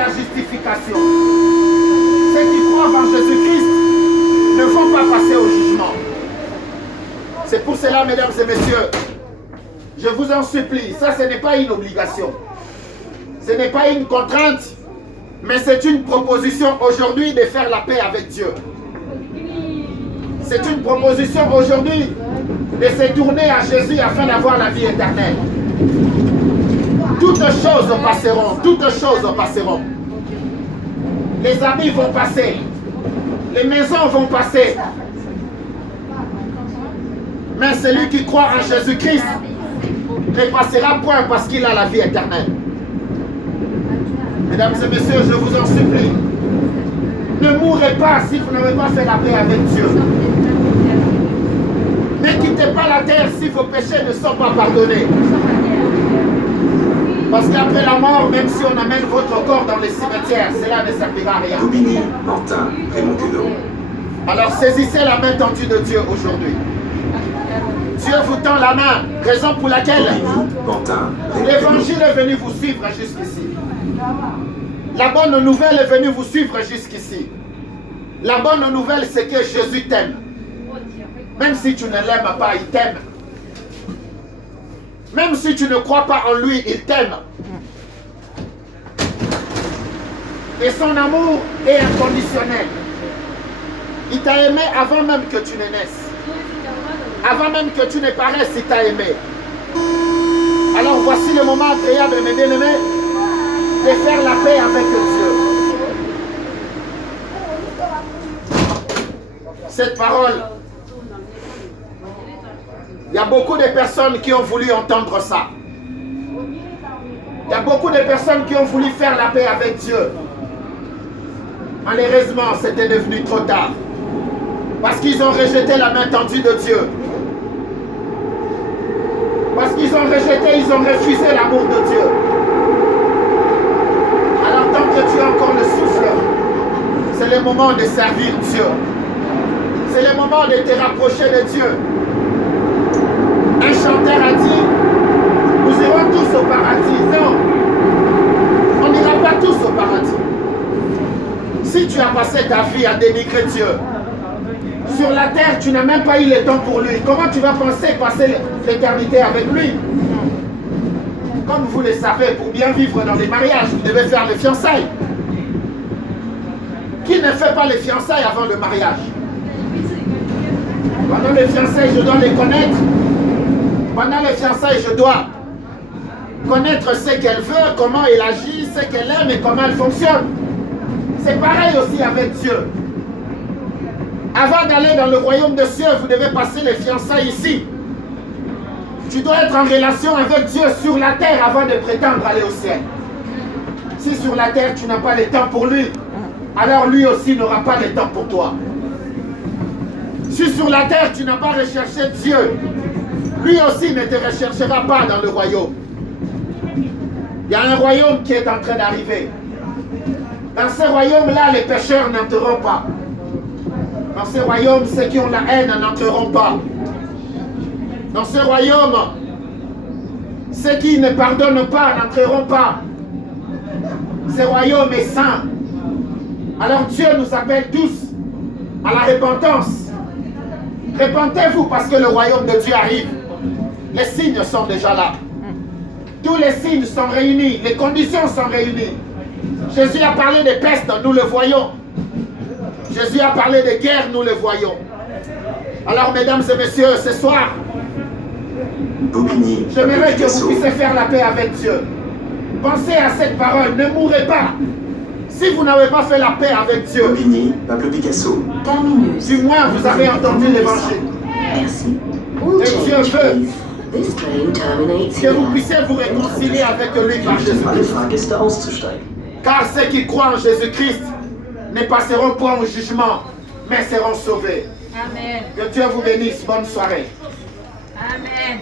la justification. Ceux qui croient en Jésus-Christ ne vont pas passer au jugement. C'est pour cela, mesdames et messieurs, je vous en supplie, ça ce n'est pas une obligation. Ce n'est pas une contrainte, mais c'est une proposition aujourd'hui de faire la paix avec Dieu. C'est une proposition aujourd'hui de se tourner à Jésus afin d'avoir la vie éternelle. Toutes choses passeront, toutes choses passeront. Les amis vont passer, les maisons vont passer. Mais celui qui croit en Jésus-Christ ne passera point parce qu'il a la vie éternelle. Mesdames et messieurs, je vous en supplie, ne mourrez pas si vous n'avez pas fait la paix avec Dieu. Ne quittez pas la terre si vos péchés ne sont pas pardonnés. Parce qu'après la mort, même si on amène votre corps dans les cimetières, cela ne servira à rien. Bobigny, Martin, Raymond Queneau. Alors saisissez la main tendue de Dieu aujourd'hui. Dieu vous tend la main, raison pour laquelle l'évangile est venu vous suivre jusqu'ici. La bonne nouvelle est venue vous suivre jusqu'ici. La bonne nouvelle, c'est que Jésus t'aime. Même si tu ne l'aimes pas, il t'aime. Même si tu ne crois pas en lui, il t'aime. Et son amour est inconditionnel. Il t'a aimé avant même que tu ne naisses. Avant même que tu ne paraisses, il t'a aimé. Alors voici le moment agréable, mes bien-aimés, de faire la paix avec Dieu. Cette parole, il y a beaucoup de personnes qui ont voulu entendre ça. Il y a beaucoup de personnes qui ont voulu faire la paix avec Dieu. Malheureusement, c'était devenu trop tard. Parce qu'ils ont rejeté la main tendue de Dieu. Parce qu'ils ont rejeté, ils ont refusé l'amour de Dieu. Alors tant que tu as encore le souffle, c'est le moment de servir Dieu. C'est le moment de te rapprocher de Dieu. Un chanteur a dit, nous irons tous au paradis. Non, on n'ira pas tous au paradis. Si tu as passé ta vie à dénigrer Dieu, sur la terre, tu n'as même pas eu le temps pour lui. Comment tu vas penser passer l'éternité avec lui? Comme vous le savez, pour bien vivre dans les mariages, vous devez faire les fiançailles. Qui ne fait pas les fiançailles avant le mariage? Pendant les fiançailles, je dois les connaître. Pendant les fiançailles, je dois connaître ce qu'elle veut, comment elle agit, ce qu'elle aime et comment elle fonctionne. C'est pareil aussi avec Dieu. Avant d'aller dans le royaume des cieux, vous devez passer les fiançailles ici. Tu dois être en relation avec Dieu sur la terre avant de prétendre aller au ciel. Si sur la terre tu n'as pas le temps pour lui, alors lui aussi n'aura pas le temps pour toi. Si sur la terre tu n'as pas recherché Dieu, lui aussi ne te recherchera pas dans le royaume. Il y a un royaume qui est en train d'arriver. Dans ce royaume-là, les pécheurs n'entreront pas. Dans ce royaume, ceux qui ont la haine n'entreront pas. Dans ce royaume, ceux qui ne pardonnent pas n'entreront pas. Ce royaume est saint. Alors Dieu nous appelle tous à la repentance. Repentez-vous parce que le royaume de Dieu arrive. Les signes sont déjà là. Tous les signes sont réunis, les conditions sont réunies. Jésus a parlé de peste, nous le voyons. Jésus a parlé de guerre, nous le voyons. Alors, mesdames et messieurs, ce soir, j'aimerais que vous puissiez faire la paix avec Dieu. Pensez à cette parole, ne mourrez pas. Si vous n'avez pas fait la paix avec Dieu, du moins vous avez entendu l'évangile. Et Dieu veut que vous puissiez vous réconcilier avec lui par Jésus-Christ. Car ceux qui croient en Jésus-Christ ne passeront point au jugement, mais seront sauvés. Amen. Que Dieu vous bénisse. Bonne soirée. Amen.